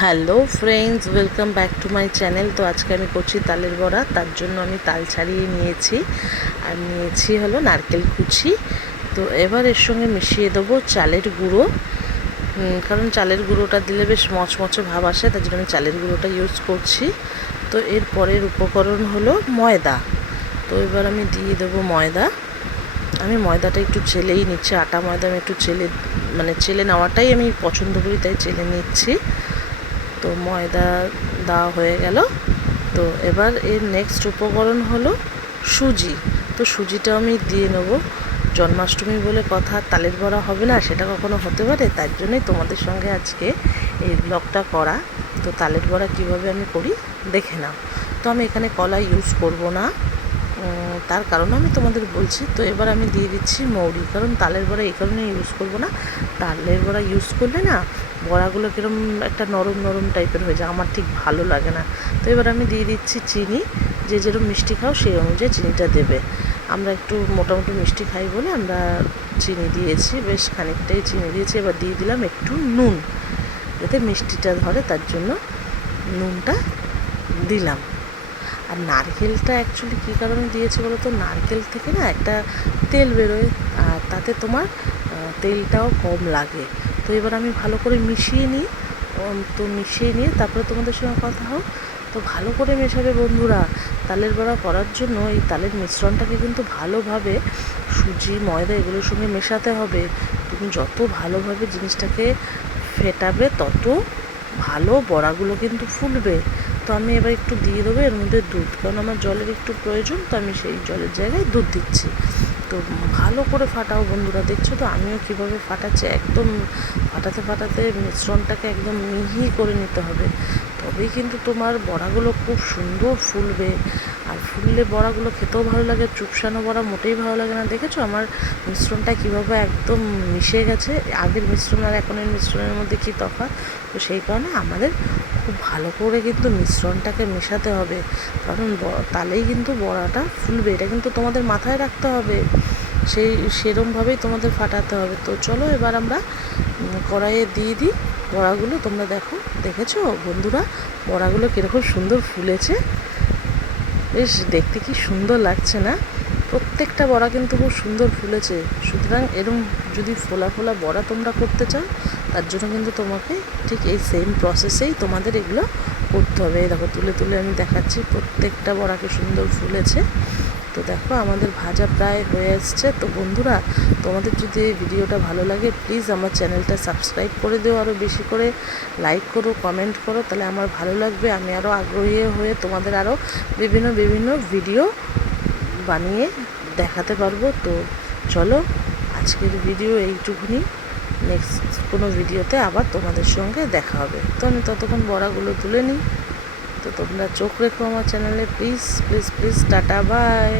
Hello friends, welcome back to my channel. তো আজকে আমি করছি তালের বড়া। তার জন্য আমি তাল ছাড়িয়ে নিয়েছি আর নিয়েছি হলো নারকেল কুচি। তো এবার এর সঙ্গে মিশিয়ে দেবো চালের গুঁড়ো, কারণ চালের গুঁড়োটা দিলে বেশ মচমচে ভাব আসে, তার জন্য আমি চালের গুঁড়োটা ইউজ করছি। তো এর পরের উপকরণ হলো ময়দা। তো এবার আমি দিয়ে দেবো ময়দা। আমি ময়দাটা একটু চেলেই নিচ্ছি, আটা ময়দা আমি একটু চেলে নেওয়াটাই আমি পছন্দ করি, তাই চেলে নিচ্ছি। তো ময়দা দেওয়া হয়ে গেল। তো এবার এর নেক্সট উপকরণ হলো সুজি। তো সুজিটা আমি দিয়ে নেব। জন্মাষ্টমী বলে কথা, তালের বড়া হবে না সেটা কখনো হতে পারে? তার জন্যই তোমাদের সঙ্গে আজকে এই ব্লগটা করা। তো তালের বড়া কীভাবে আমি করি দেখে নাও। তো আমি এখানে কলা ইউজ করব না, তার কারণ আমি তোমাদের বলছি। তো এবার আমি দিয়ে দিচ্ছি মৌরি, কারণ তালের বড়া এই কারণে ইউজ করব না, তালের বড়া ইউজ করলে না বড়াগুলো কীরকম একটা নরম নরম টাইপের হয়ে যায়, আমার ঠিক ভালো লাগে না। তো এবার আমি দিয়ে দিচ্ছি চিনি। যে যেরকম মিষ্টি খাও সেই অনুযায়ী চিনিটা দেবে। আমরা একটু মোটামুটি মিষ্টি খাই বলে আমরা চিনি দিয়েছি, বেশ খানিকটাই চিনি দিয়েছি। এবার দিয়ে দিলাম একটু নুন, যাতে মিষ্টিটা ধরে, তার জন্য নুনটা দিলাম। আর নারকেলটা অ্যাকচুয়ালি কী কারণে দিয়েছি বলো তো, নারকেল থেকে না একটা তেল বেরোয়, আর তাতে তোমার তেলটাও কম লাগে। তো এবার আমি ভালো করে মিশিয়ে নিই। তো মিশিয়ে নিয়ে তারপরে তোমাদের সঙ্গে কথা হোক। তো ভালো করে মেশাবে বন্ধুরা। তালের বড়া করার জন্য এই তালের মিশ্রণটাকে কিন্তু ভালোভাবে সুজি ময়দা এগুলোর সঙ্গে মেশাতে হবে। তুমি যত ভালোভাবে জিনিসটাকে ফেটাবে তত ভালো বড়াগুলো কিন্তু ফুলবে। তো আমি এবার একটু দিয়ে দেবো এর মধ্যে দুধ, কারণ আমার জলের একটু প্রয়োজন, তো আমি সেই জলের জায়গায় দুধ দিচ্ছি। তো ভালো করে ফাটাও বন্ধুরা। দেখছো তো আমিও কীভাবে ফাটাচ্ছি, একদম ফাটাতে ফাটাতে মিশ্রণটাকে একদম মিহি করে নিতে হবে, তবেই কিন্তু তোমার বড়াগুলো খুব সুন্দর ফুলবে। আর ফুললে বড়াগুলো খেতেও ভালো লাগে, চুপসানো বড়া মোটেই ভালো লাগে না। দেখেছো আমার মিশ্রণটা কীভাবে একদম মিশে গেছে, আগের মিশ্রণ আর এখনের মিশ্রণের মধ্যে কী তফাৎ। তো সেই কারণে আমাদের খুব ভালো করে কিন্তু মিশ্রণটাকে মেশাতে হবে, কারণ তালেই কিন্তু বড়াটা ফুলবে। এটা কিন্তু তোমাদের মাথায় রাখতে হবে, সেরমভাবেই তোমাদের ফাটাতে হবে। তো চলো এবার আমরা কড়াইয়ে দিয়ে দিই বড়াগুলো। তোমরা দেখেছো বন্ধুরা বড়াগুলো কীরকম সুন্দর ফুলেছে, বেশ দেখতে কি সুন্দর লাগছে না? প্রত্যেকটা বড়া কিন্তু খুব সুন্দর ফুলেছে। সুতরাং এরকম যদি ফোলা ফোলা বড়া তোমরা করতে চাও, তার জন্য কিন্তু তোমাকে ঠিক এই সেম প্রসেসেই তোমাদের এগুলো করতে হবে। দেখো তুলে তুলে আমি দেখাচ্ছি, প্রত্যেকটা বড়াকে সুন্দর ফুলেছে। তো দেখো আমাদের ভাজা প্রায় হয়ে আসছে। তো বন্ধুরা তোমাদের যদি এই ভিডিওটা ভালো লাগে প্লিজ আমার চ্যানেলটা সাবস্ক্রাইব করে দিও, আরও বেশি করে লাইক করো, কমেন্ট করো, তাহলে আমার ভালো লাগবে। আমি আরও আগ্রহী হয়ে তোমাদের আরও বিভিন্ন বিভিন্ন ভিডিও বানিয়ে দেখাতে পারবো। তো চলো আজকের ভিডিও এইটুকুনি, নেক্সট কোনো ভিডিওতে আবার তোমাদের সঙ্গে দেখা হবে। তো আমি ততক্ষণ বড়াগুলো তুলে নিই। তো তোমরা চোখ রেখো আমার চ্যানেলে, please please please. Tata, by.